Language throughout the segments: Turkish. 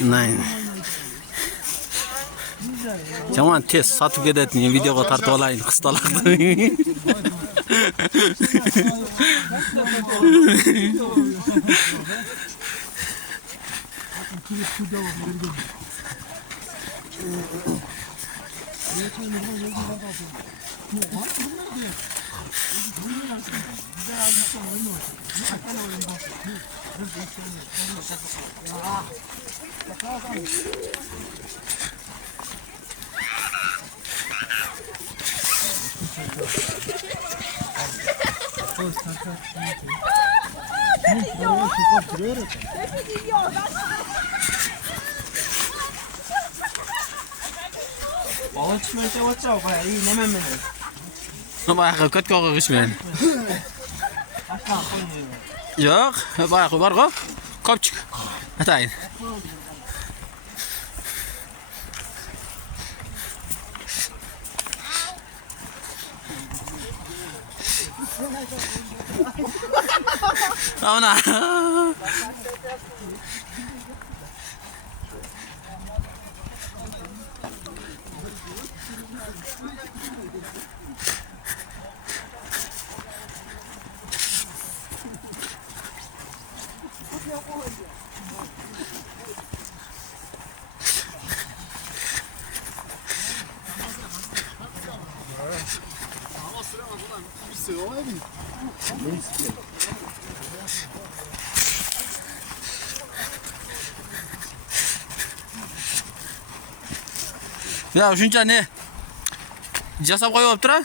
Nein. Jaman tez satıp ketетін videoga tartып alayın kıstaladı. Alışverişe watcha bayağı iyi ne memnun. Bayağı kötü kokmuş ben. Yok, bayağı var go. Kopçuk. Atayın. Ana. Ya şunca ne? Jasap koyup tura.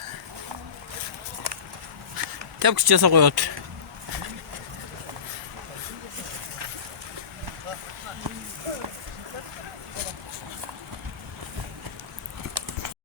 Tepki jasap koyup.